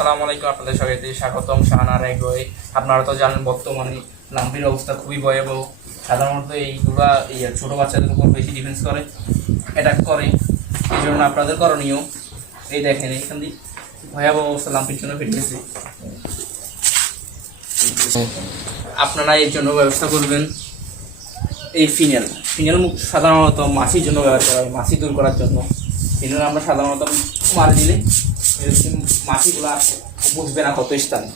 আসসালামু আলাইকুম, আপনাদের সবাইকে স্বাগতম শাহানার এগোয়। আপনারা তো জানেন বর্তমানে লাম্পির অবস্থা খুবই ভয়াবহ। সাধারণত এইগুলা ছোট বাচ্চাদের উপর বেশি ডিফেন্স করে, অ্যাটাক করে। এই জন্য আপনাদের করণীয়, এই দেখেন এখান দিয়ে ভয়াবহ অবস্থা লাম্পির জন্য ফেটে গেছে। আপনারা এর জন্য ব্যবস্থা করবেন এই ফিনাইল সাধারণত মাছির জন্য ব্যবহার করা হয়, মাছি দূর করার জন্য। ফিনাইল আমরা সাধারণত মারি দিলে মাছিগুলা বুঝবে না কত স্থানে।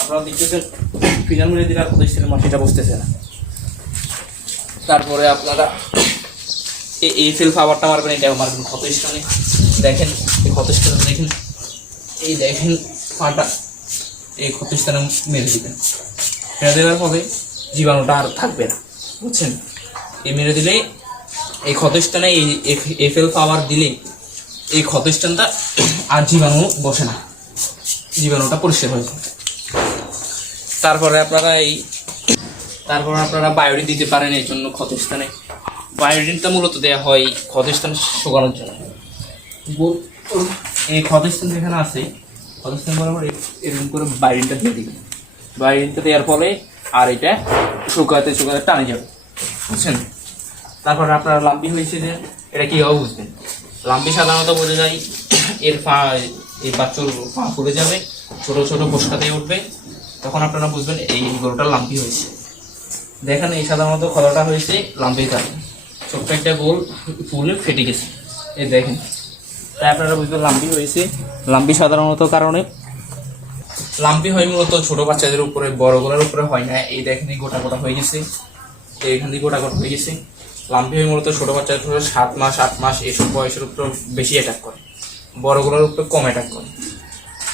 আপনারা দেখতেছেন ফিনাইল মেরে দিলে আর কত স্থানে মাছিটা বুঝতেছে না। তারপরে আপনারা এই ফেল খাবারটা মারবেন, এটাও মারবেন ক্ষত স্থানে। দেখেন এই ক্ষত স্থানে, দেখেন এই দেখেন ফাটা, এই ক্ষত স্থানে মেরে দিবেন। মেরে দেওয়ার ফলে জীবাণুটা আর থাকবে না, বুঝছেন। এই মেরে দিলে এই ক্ষতস্থানে এই ফেল খাবার দিলে এই ক্ষতস্থানটা আর জীবাণু বসে না, জীবাণুটা পরিষ্কার হয়ে যায়। তারপরে আপনারা বায়োডিন দিতে পারেন এই জন্য ক্ষতস্থানে। বায়োডিনটা মূলত দেওয়া হয় ক্ষতস্থান শুকানোর জন্য। এই ক্ষতস্থান যেখানে আছে, ক্ষতস্থান বরাবর এরকম করে বায়োডিনটা দিয়ে দিবেন। বায়োডিনটা দেওয়ার ফলে আর এটা শুকাতে টানে যাবে, বুঝছেন। তারপরে আপনারা লাম্পি হয়েছে যে এটা কীভাবে বুঝবেন? লাম্পি সাধারণত বোঝা যায় এই বাচ্চার পা ফুলে যাবে, ছোটো ছোটো ফোসকাতে উঠবে, তখন আপনারা বুঝবেন এই গরুটা লাম্পি হয়েছে। দেখেন এই সাধারণত খোলাটা হয়েছে লাম্পির কারণে, ছোট্ট একটা গোল ফুলে ফেটে গেছে, এই দেখেন। তাই আপনারা বুঝবেন লাম্পি হয়েছে। লাম্পি সাধারণত কারণে লাম্পি হয় মূলত ছোটো বাচ্চাদের উপরে, বড়গুলোর উপরে হয় না। এই দেখেন এই গোটা গোটা হয়ে গেছে, এইখান দিয়ে গোটা গোটা হয়ে গেছে। লাম্পি হয় মূলত ছোটো বাচ্চাদের উপরে 7 মাস 8 মাস এইসব বয়সের উপরে বেশি অ্যাটাক করে, বড়গুলোর উপরে কম অ্যাটাক করে,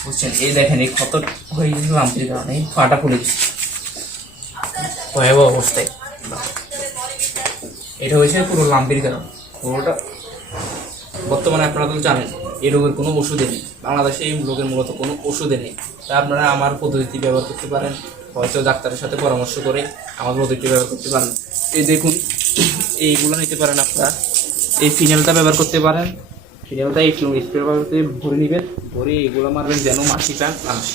বুঝছেন। এই দেখেন এই ক্ষত হয়ে গেছে লাম্পির কারণে, এই ফাটা ফুলে গেছে ভয়াবহ অবস্থায়। এটা হয়েছে পুরো লাম্পির কারণে। পুরোটা বর্তমানে আপনারা তো জানেন এই রোগের কোনো ওষুধে নেই, বাংলাদেশে এই রোগের মূলত কোনো ওষুধে নেই। তা আপনারা আমার পদ্ধতি ব্যবহার করতে পারেন, হয়তো ডাক্তারের সাথে পরামর্শ করে আমার পদ্ধতি ব্যবহার করতে পারেন। এই দেখুন এইগুলো নিতে পারেন আপনারা, এই ফিনাইলটা ব্যবহার করতে পারেন। ফিনাইলটা একটু স্প্রে করতে ভরে নেবেন, ভরে এগুলো মারবেন যেন মাছিটা না আসে।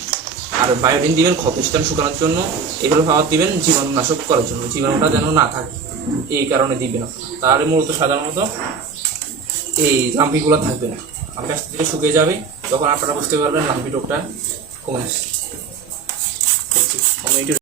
আর বায়োডিন দিবেন ক্ষতস্থান শুকানোর জন্য, এগুলো খাবার দিবেন জীবাণুনাশক করার জন্য, জীবাণুটা যেন না থাকে এই কারণে দিবেন। তাহলে মূলত সাধারণত এই লাম্পিগুলো থাকবে না, লাম্পি আস্তে ধীরে শুকিয়ে যাবে। তখন আপনারা বুঝতে পারবেন লাম্পি রোগটা কমে আসছে।